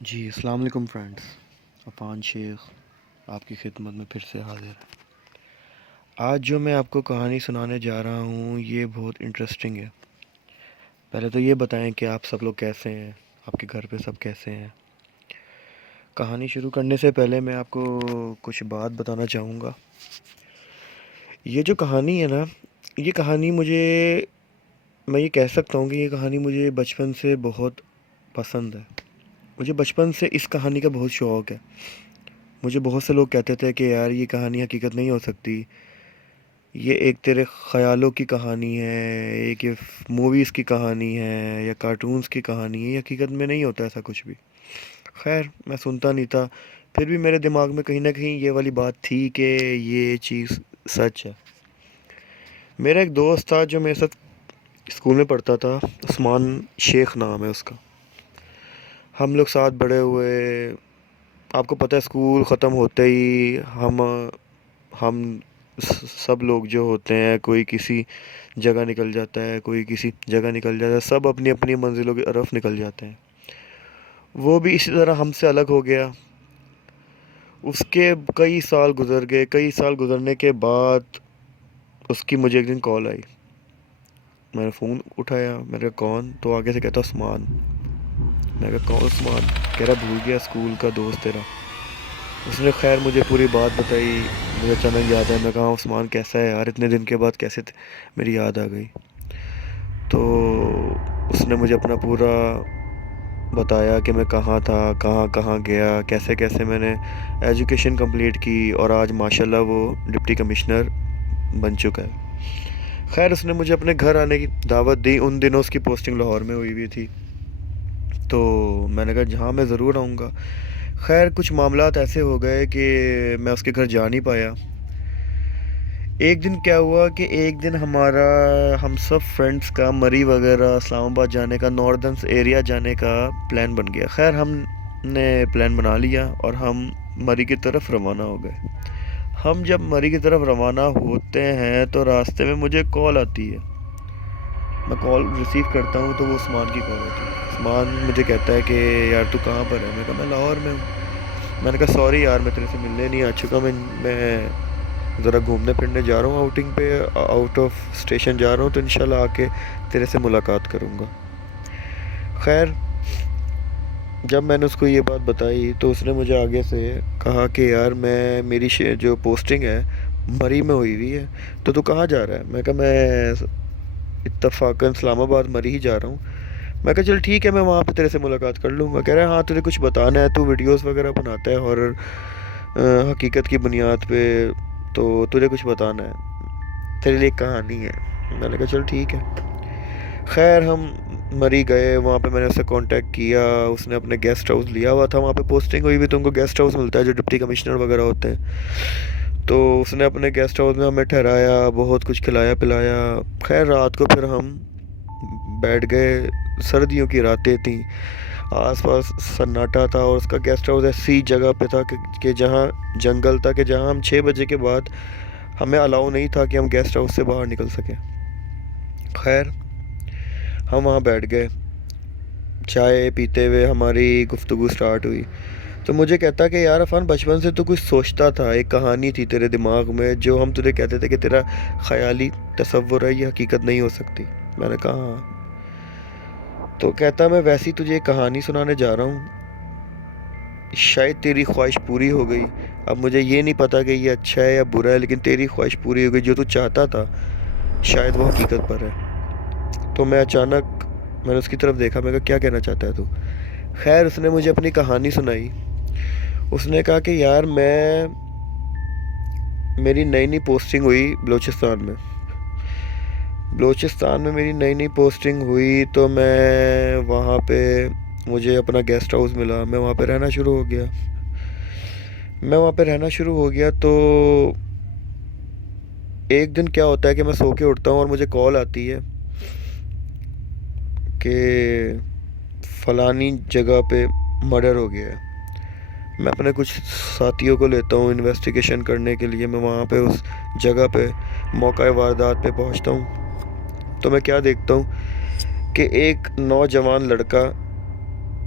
جی السلام علیکم فرینڈس، عفان شیخ آپ کی خدمت میں پھر سے حاضر ہے۔ آج جو میں آپ کو کہانی سنانے جا رہا ہوں یہ بہت انٹرسٹنگ ہے۔ پہلے تو یہ بتائیں کہ آپ سب لوگ کیسے ہیں، آپ کے گھر پہ سب کیسے ہیں۔ کہانی شروع کرنے سے پہلے میں آپ کو کچھ بات بتانا چاہوں گا۔ یہ جو کہانی ہے نا، یہ کہانی میں یہ کہہ سکتا ہوں کہ یہ کہانی مجھے بچپن سے بہت پسند ہے۔ مجھے بچپن سے اس کہانی کا بہت شوق ہے۔ مجھے بہت سے لوگ کہتے تھے کہ یار یہ کہانی حقیقت نہیں ہو سکتی، یہ ایک تیرے خیالوں کی کہانی ہے، ایک یہ موویز کی کہانی ہے یا کارٹونز کی کہانی ہے، یہ حقیقت میں نہیں ہوتا ایسا کچھ بھی۔ خیر میں سنتا نہیں تھا، پھر بھی میرے دماغ میں کہیں نہ کہیں یہ والی بات تھی کہ یہ چیز سچ ہے۔ میرا ایک دوست تھا جو میرے ساتھ اسکول میں پڑھتا تھا، عثمان شیخ نام ہے اس کا۔ ہم لوگ ساتھ بڑے ہوئے۔ آپ کو پتہ ہے اسکول ختم ہوتے ہی ہم سب لوگ جو ہوتے ہیں، کوئی کسی جگہ نکل جاتا ہے، کوئی کسی جگہ نکل جاتا ہے، سب اپنی اپنی منزلوں کی طرف نکل جاتے ہیں۔ وہ بھی اسی طرح ہم سے الگ ہو گیا۔ اس کے کئی سال گزر گئے، کئی سال گزرنے کے بعد اس کی مجھے ایک دن کال آئی۔ میں نے فون اٹھایا، میں نے کہا کون؟ تو آگے سے کہتا عثمان۔ میں نے کہا کون عثمان؟ کہہ رہا بھول گیا اسکول کا دوست تیرا۔ اس نے خیر مجھے پوری بات بتائی، مجھے اچانک یاد ہے۔ میں کہا عثمان کیسا ہے یار، اتنے دن کے بعد کیسے میری یاد آ گئی؟ تو اس نے مجھے اپنا پورا بتایا کہ میں کہاں تھا، کہاں کہاں گیا، کیسے کیسے میں نے ایجوکیشن کمپلیٹ کی، اور آج ماشاءاللہ وہ ڈپٹی کمشنر بن چکا ہے۔ خیر اس نے مجھے اپنے گھر آنے کی دعوت دی۔ ان دنوں اس کی پوسٹنگ لاہور میں ہوئی تھی، تو میں نے کہا جہاں میں ضرور آؤں گا۔ خیر کچھ معاملات ایسے ہو گئے کہ میں اس کے گھر جا نہیں پایا۔ ایک دن کیا ہوا کہ ایک دن ہم سب فرینڈس کا مری وغیرہ اسلام آباد جانے کا، ناردرن ایریا جانے کا پلان بن گیا۔ خیر ہم نے پلان بنا لیا اور ہم مری کی طرف روانہ ہو گئے۔ ہم جب مری کی طرف روانہ ہوتے ہیں تو راستے میں مجھے کال آتی ہے۔ میں کال ریسیو کرتا ہوں تو وہ عثمان کی کال ہوتی ہے۔ عثمان مجھے کہتا ہے کہ یار تو کہاں پر ہے؟ میں کہا میں لاہور میں ہوں۔ میں نے کہا سوری یار میں تیرے سے ملنے نہیں آ چکا، میں ذرا گھومنے پھرنے جا رہا ہوں، آؤٹنگ پہ، آؤٹ آف اسٹیشن جا رہا ہوں، تو انشاءاللہ آ کے تیرے سے ملاقات کروں گا۔ خیر جب میں نے اس کو یہ بات بتائی تو اس نے مجھے آگے سے کہا کہ یار میری جو پوسٹنگ ہے مری میں ہوئی ہے، تو کہاں جا رہا ہے؟ میں کہا میں اتفاقاً اسلام آباد مری ہی جا رہا ہوں۔ میں کہا چل ٹھیک ہے، میں وہاں پہ تیرے سے ملاقات کر لوں گا۔ کہہ رہا ہے ہاں تجھے کچھ بتانا ہے، تو ویڈیوز وغیرہ بناتا ہے ہارر حقیقت کی بنیاد پہ، تو تجھے کچھ بتانا ہے، تیرے لیے ایک کہانی ہے۔ میں نے کہا چل ٹھیک ہے۔ خیر ہم مری گئے، وہاں پہ میں نے اس سے کانٹیکٹ کیا۔ اس نے اپنے گیسٹ ہاؤس لیا ہوا تھا، وہاں پہ پوسٹنگ ہوئی تو ان کو گیسٹ ہاؤس ملتا ہے جو ڈپٹی کمشنر وغیرہ ہوتے ہیں۔ تو اس نے اپنے گیسٹ ہاؤس میں ہمیں ٹھہرایا، بہت کچھ کھلایا پلایا۔ خیر رات کو پھر ہم بیٹھ گئے، سردیوں کی راتیں تھیں، آس پاس سناٹا تھا، اور اس کا گیسٹ ہاؤس ایسی جگہ پہ تھا کہ جہاں جنگل تھا، کہ جہاں ہم 6 بجے کے بعد ہمیں الاؤ نہیں تھا کہ ہم گیسٹ ہاؤس سے باہر نکل سکیں۔ خیر ہم وہاں بیٹھ گئے، چائے پیتے ہوئے ہماری گفتگو سٹارٹ ہوئی۔ تو مجھے کہتا کہ یار عفان بچپن سے تو کچھ سوچتا تھا، ایک کہانی تھی تیرے دماغ میں جو ہم تجھے کہتے تھے کہ تیرا خیالی تصور ہے، یہ حقیقت نہیں ہو سکتی۔ میں نے کہا ہاں۔ تو کہتا میں ویسی تجھے ایک کہانی سنانے جا رہا ہوں، شاید تیری خواہش پوری ہو گئی۔ اب مجھے یہ نہیں پتا کہ یہ اچھا ہے یا برا ہے، لیکن تیری خواہش پوری ہو گئی، جو تو چاہتا تھا شاید وہ حقیقت پر ہے۔ تو میں نے اس کی طرف دیکھا، میں کہا کیا کہنا چاہتا ہے تو؟ خیر اس نے مجھے اپنی کہانی سنائی۔ اس نے کہا کہ یار میری نئی نئی پوسٹنگ ہوئی بلوچستان میں میری نئی پوسٹنگ ہوئی، تو میں وہاں پہ مجھے اپنا گیسٹ ہاؤس ملا، میں وہاں پہ رہنا شروع ہو گیا۔ تو ایک دن کیا ہوتا ہے کہ میں سو کے اٹھتا ہوں اور مجھے کال آتی ہے کہ فلانی جگہ پہ مرڈر ہو گیا ہے۔ میں اپنے کچھ ساتھیوں کو لیتا ہوں انویسٹیگیشن کرنے کے لیے۔ میں وہاں پہ اس جگہ پہ موقع واردات پہ پہنچتا ہوں، تو میں کیا دیکھتا ہوں کہ ایک نوجوان لڑکا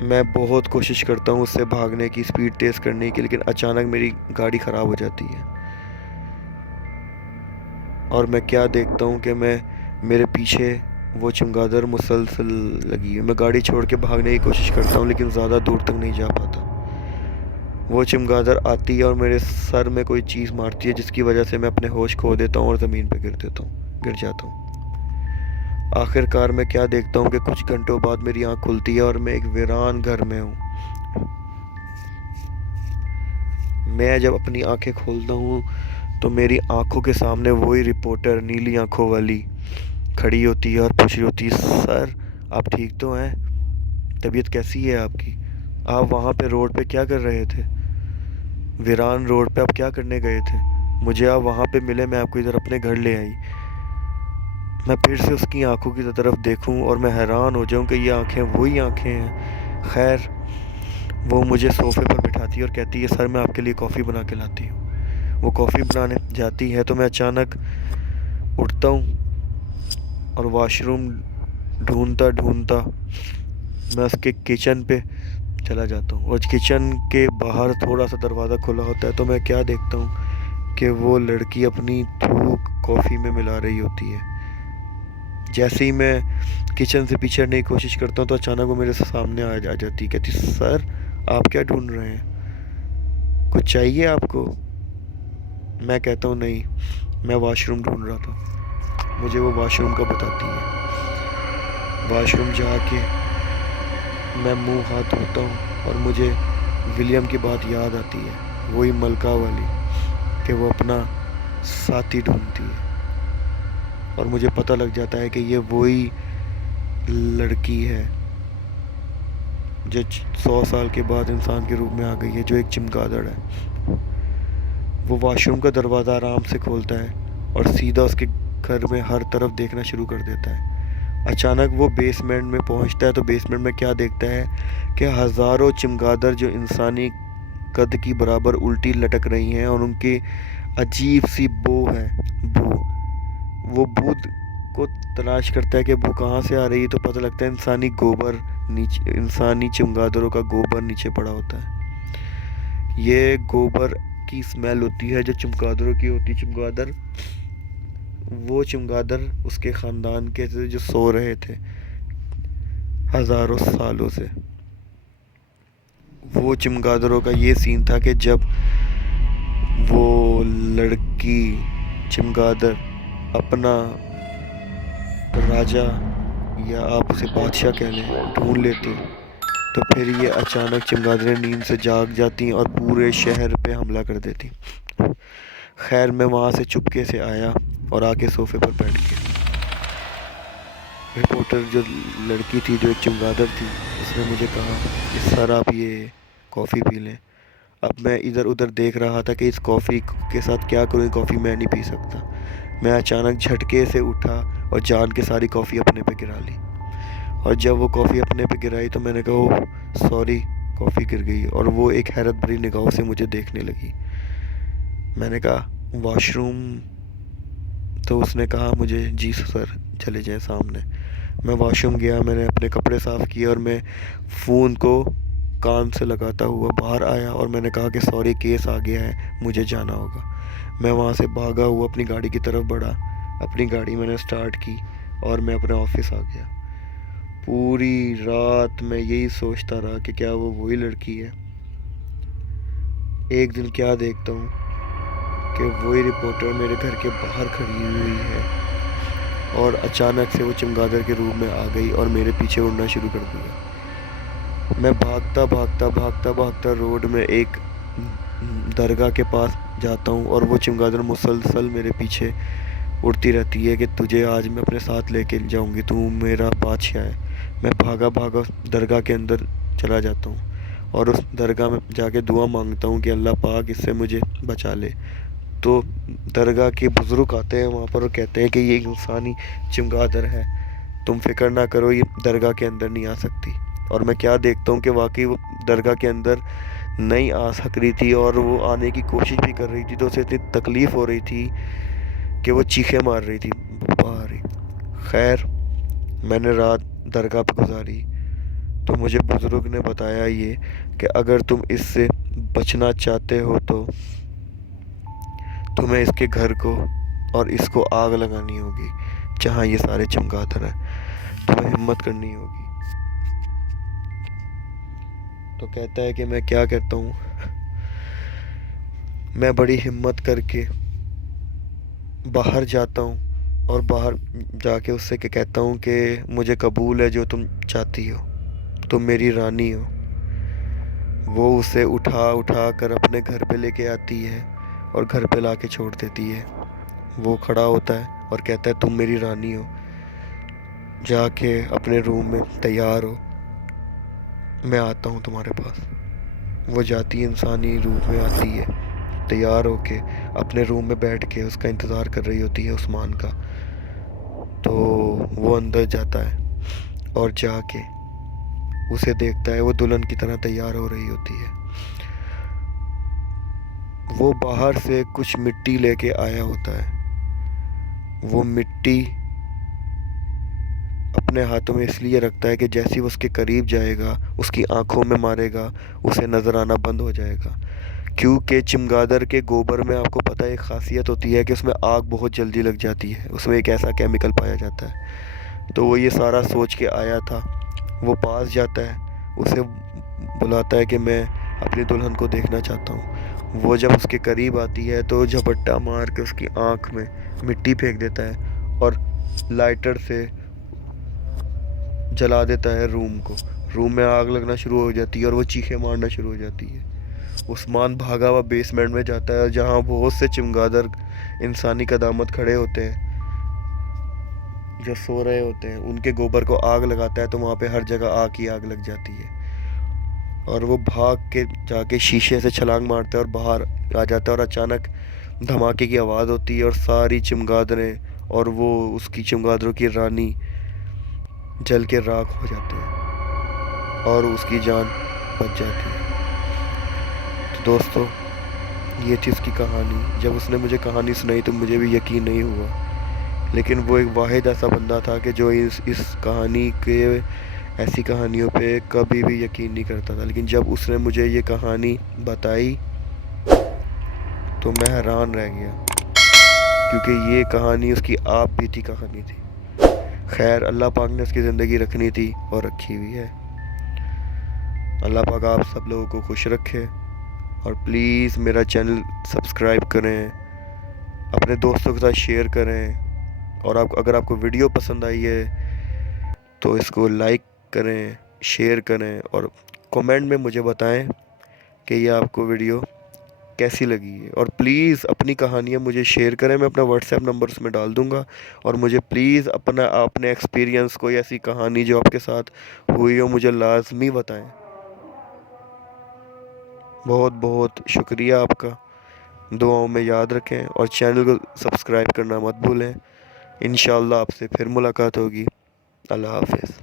میں بہت کوشش کرتا ہوں اس سے بھاگنے کی، سپیڈ تیز کرنے کی، لیکن اچانک میری گاڑی خراب ہو جاتی ہے اور میں کیا دیکھتا ہوں کہ میرے پیچھے وہ چمگادڑ مسلسل لگی ہے۔ میں گاڑی چھوڑ کے بھاگنے کی کوشش کرتا ہوں لیکن زیادہ دور تک نہیں جا پاتا۔ وہ چمگادڑ آتی ہے اور میرے سر میں کوئی چیز مارتی ہے جس کی وجہ سے میں اپنے ہوش کھو دیتا ہوں اور زمین پہ گر جاتا ہوں۔ آخر کار میں کیا دیکھتا ہوں کہ کچھ گھنٹوں بعد میری آنکھ کھلتی ہے اور میں ایک ویران گھر میں ہوں۔ میں جب اپنی آنکھیں کھولتا ہوں تو میری آنکھوں کے سامنے وہی رپورٹر نیلی آنکھوں والی کھڑی ہوتی ہے اور پوچھ رہی ہوتی ہے، سر آپ ٹھیک تو ہیں؟ طبیعت کیسی ہے آپ کی؟ آپ وہاں پہ روڈ پہ کیا کر رہے تھے؟ ویران روڈ پہ آپ کیا کرنے گئے تھے؟ مجھے آپ وہاں پہ ملے، میں آپ کو ادھر اپنے گھر لے آئی۔ میں پھر سے اس کی آنکھوں کی طرف دیکھوں اور میں حیران ہو جاؤں کہ یہ آنکھیں وہی آنکھیں ہیں۔ خیر وہ مجھے صوفے پر بٹھاتی ہے اور کہتی ہے، سر میں آپ کے لیے کافی بنا کے لاتی ہوں۔ وہ کافی بنانے جاتی ہے تو میں اچانک اٹھتا ہوں اور واش روم ڈھونڈتا ڈھونڈتا میں اس کے کچن پہ چلا جاتا ہوں، اور کچن کے باہر تھوڑا سا دروازہ کھلا ہوتا ہے تو میں کیا دیکھتا ہوں کہ وہ لڑکی اپنی تھوک کافی میں ملا رہی ہوتی ہے۔ جیسے ہی میں کچن سے پیچھے ہٹنے کی کوشش کرتا ہوں تو اچانک وہ میرے سامنے آ جاتی، کہتی، سر آپ کیا ڈھونڈ رہے ہیں؟ کچھ چاہیے آپ کو؟ میں کہتا ہوں نہیں، میں واش روم ڈھونڈ رہا تھا۔ مجھے وہ واش روم کا بتاتی ہے۔ واش روم جا کے میں منہ ہاتھ دھوتا ہوں اور مجھے ولیم کی بات یاد آتی ہے، وہی ملکہ والی، کہ وہ اپنا ساتھی ڈھونڈتی ہے، اور مجھے پتہ لگ جاتا ہے کہ یہ وہی لڑکی ہے جو 100 سال کے بعد انسان کے روپ میں آ گئی ہے، جو ایک چمگادڑ ہے۔ وہ واش روم کا دروازہ آرام سے کھولتا ہے اور سیدھا اس کے گھر میں ہر طرف دیکھنا شروع کر دیتا ہے۔ اچانک وہ بیسمنٹ میں پہنچتا ہے تو بیسمنٹ میں کیا دیکھتا ہے کہ ہزاروں چمگادڑ جو انسانی قد کی برابر الٹی لٹک رہی ہیں، اور ان کی عجیب سی بو ہے۔ وہ بو کو تلاش کرتا ہے کہ بو کہاں سے آ رہی ہے تو پتہ لگتا ہے انسانی چمگادڑوں کا گوبر نیچے پڑا ہوتا ہے۔ یہ گوبر کی اسمیل ہوتی ہے جو چمگادڑوں کی ہوتی ہے۔ وہ چمگادڑ اس کے خاندان کے تھے جو سو رہے تھے ہزاروں سالوں سے۔ وہ چمگادڑوں کا یہ سین تھا کہ جب وہ لڑکی چمگادڑ اپنا راجا، یا آپ اسے بادشاہ کہہ لیں، ڈھونڈ لیتی تو پھر یہ اچانک چمگادڑیں نیند سے جاگ جاتی اور پورے شہر پہ حملہ کر دیتی۔ خیر میں وہاں سے چپکے سے آیا اور آ کے صوفے پر بیٹھ گیا۔ رپورٹر جو لڑکی تھی، جو ایک چمگادڑ تھی، اس نے مجھے کہا کہ سر آپ یہ کافی پی لیں۔ اب میں ادھر ادھر دیکھ رہا تھا کہ اس کافی کے ساتھ کیا کروں، کافی میں نہیں پی سکتا۔ میں اچانک جھٹکے سے اٹھا اور جان کے ساری کافی اپنے پہ گرا لی، اور جب وہ کافی اپنے پہ گرائی تو میں نے کہا، سوری کافی گر گئی، اور وہ ایک حیرت بھری نگاہوں سے مجھے دیکھنے لگی۔ میں نے کہا واش روم؟ تو اس نے کہا مجھے، جی سر چلے جائیں سامنے۔ میں واش روم گیا، میں نے اپنے کپڑے صاف کیے اور میں فون کو کان سے لگاتا ہوا باہر آیا اور میں نے کہا کہ سوری کیس آ گیا ہے، مجھے جانا ہوگا۔ میں وہاں سے بھاگا ہوا اپنی گاڑی کی طرف بڑھا، اپنی گاڑی میں نے سٹارٹ کی اور میں اپنے آفس آ گیا۔ پوری رات میں یہی سوچتا رہا کہ کیا وہ وہی لڑکی ہے۔ ایک دن کیا دیکھتا ہوں کہ وہی رپورٹر میرے گھر کے باہر کھڑی ہوئی ہے، اور اچانک سے وہ چمگادڑ کے روپ میں آ گئی اور میرے پیچھے اڑنا شروع کر دیا۔ میں بھاگتا روڈ میں ایک درگاہ کے پاس جاتا ہوں، اور وہ چمگادڑ مسلسل میرے پیچھے اڑتی رہتی ہے کہ تجھے آج میں اپنے ساتھ لے کے جاؤں گی، تو میرا بادشاہ ہے۔ میں بھاگا درگاہ کے اندر چلا جاتا ہوں اور اس درگاہ میں جا کے دعا مانگتا ہوں کہ اللہ پاک اس سے مجھے بچا لے۔ تو درگاہ کے بزرگ آتے ہیں وہاں پر اور کہتے ہیں کہ یہ انسانی چمگادڑ ہے، تم فکر نہ کرو، یہ درگاہ کے اندر نہیں آ سکتی۔ اور میں کیا دیکھتا ہوں کہ واقعی وہ درگاہ کے اندر نہیں آ سک رہی تھی، اور وہ آنے کی کوشش بھی کر رہی تھی تو اسے اتنی تکلیف ہو رہی تھی کہ وہ چیخیں مار رہی تھی باہر ہی۔ خیر میں نے رات درگاہ پہ گزاری تو مجھے بزرگ نے بتایا یہ کہ اگر تم اس سے بچنا چاہتے ہو تو تمہیں اس کے گھر کو اور اس کو آگ لگانی ہوگی جہاں یہ سارے چمگادڑ ہیں، تمہیں ہمت کرنی ہوگی۔ تو کہتا ہے کہ میں کیا کرتا ہوں، میں بڑی ہمت کر کے باہر جاتا ہوں اور باہر جا کے اس سے کہتا ہوں کہ مجھے قبول ہے جو تم چاہتی ہو، تم میری رانی ہو۔ وہ اسے اٹھا اٹھا کر اپنے گھر پہ لے کے آتی ہے اور گھر پہ لا کے چھوڑ دیتی ہے۔ وہ کھڑا ہوتا ہے اور کہتا ہے تم میری رانی ہو، جا کے اپنے روم میں تیار ہو، میں آتا ہوں تمہارے پاس۔ وہ جاتی ہے، انسانی روپ میں آتی ہے، تیار ہو کے اپنے روم میں بیٹھ کے اس کا انتظار کر رہی ہوتی ہے عثمان کا۔ تو وہ اندر جاتا ہے اور جا کے اسے دیکھتا ہے، وہ دلہن کی طرح تیار ہو رہی ہوتی ہے۔ وہ باہر سے کچھ مٹی لے کے آیا ہوتا ہے، وہ مٹی اپنے ہاتھوں میں اس لیے رکھتا ہے کہ جیسے وہ اس کے قریب جائے گا، اس کی آنکھوں میں مارے گا، اسے نظر آنا بند ہو جائے گا۔ کیونکہ چمگادڑ کے گوبر میں آپ کو پتہ ہے ایک خاصیت ہوتی ہے کہ اس میں آگ بہت جلدی لگ جاتی ہے، اس میں ایک ایسا کیمیکل پایا جاتا ہے۔ تو وہ یہ سارا سوچ کے آیا تھا۔ وہ پاس جاتا ہے، اسے بلاتا ہے کہ میں اپنی دلہن کو دیکھنا چاہتا ہوں۔ وہ جب اس کے قریب آتی ہے تو جھپٹا مار کے اس کی آنکھ میں مٹی پھینک دیتا ہے اور لائٹر سے جلا دیتا ہے روم کو۔ روم میں آگ لگنا شروع ہو جاتی ہے اور وہ چیخیں مارنا شروع ہو جاتی ہے۔ عثمان بھاگا ہوا بیسمنٹ میں جاتا ہے جہاں بہت سے چمگادڑ انسانی قدامت کھڑے ہوتے ہیں جو سو رہے ہوتے ہیں، ان کے گوبر کو آگ لگاتا ہے تو وہاں پہ ہر جگہ آگ ہی آگ لگ جاتی ہے۔ اور وہ بھاگ کے جا کے شیشے سے چھلانگ مارتا ہے اور باہر آ جاتا ہے اور اچانک دھماکے کی آواز ہوتی ہے اور ساری چمگادڑیں اور وہ اس کی چمگادڑوں کی رانی جل کے راکھ ہو جاتے ہیں اور اس کی جان بچ جاتی ہے۔ تو دوستو، یہ تھی اس کی کہانی۔ جب اس نے مجھے کہانی سنائی تو مجھے بھی یقین نہیں ہوا، لیکن وہ ایک واحد ایسا بندہ تھا کہ جو اس کہانی کے ایسی کہانیوں پہ کبھی بھی یقین نہیں کرتا تھا، لیکن جب اس نے مجھے یہ کہانی بتائی تو میں حیران رہ گیا، کیونکہ یہ کہانی اس کی آپ بیتی کہانی تھی۔ خیر، اللہ پاک نے اس کی زندگی رکھنی تھی اور رکھی ہوئی ہے۔ اللہ پاک آپ سب لوگوں کو خوش رکھے، اور پلیز میرا چینل سبسکرائب کریں، اپنے دوستوں کے ساتھ شیئر کریں، اور اگر آپ کو ویڈیو پسند آئی ہے تو اس کو لائک کریں، شیئر کریں، اور کومنٹ میں مجھے بتائیں کہ یہ آپ کو ویڈیو کیسی لگی ہے۔ اور پلیز اپنی کہانیاں مجھے شیئر کریں، میں اپنا واٹس ایپ نمبر اس میں ڈال دوں گا، اور مجھے پلیز اپنے ایکسپیرینس، کوئی ایسی کہانی جو آپ کے ساتھ ہوئی ہو، مجھے لازمی بتائیں۔ بہت بہت شکریہ آپ کا، دعاؤں میں یاد رکھیں اور چینل کو سبسکرائب کرنا مت بھولیں۔ انشاءاللہ آپ سے پھر ملاقات ہوگی۔ اللہ حافظ۔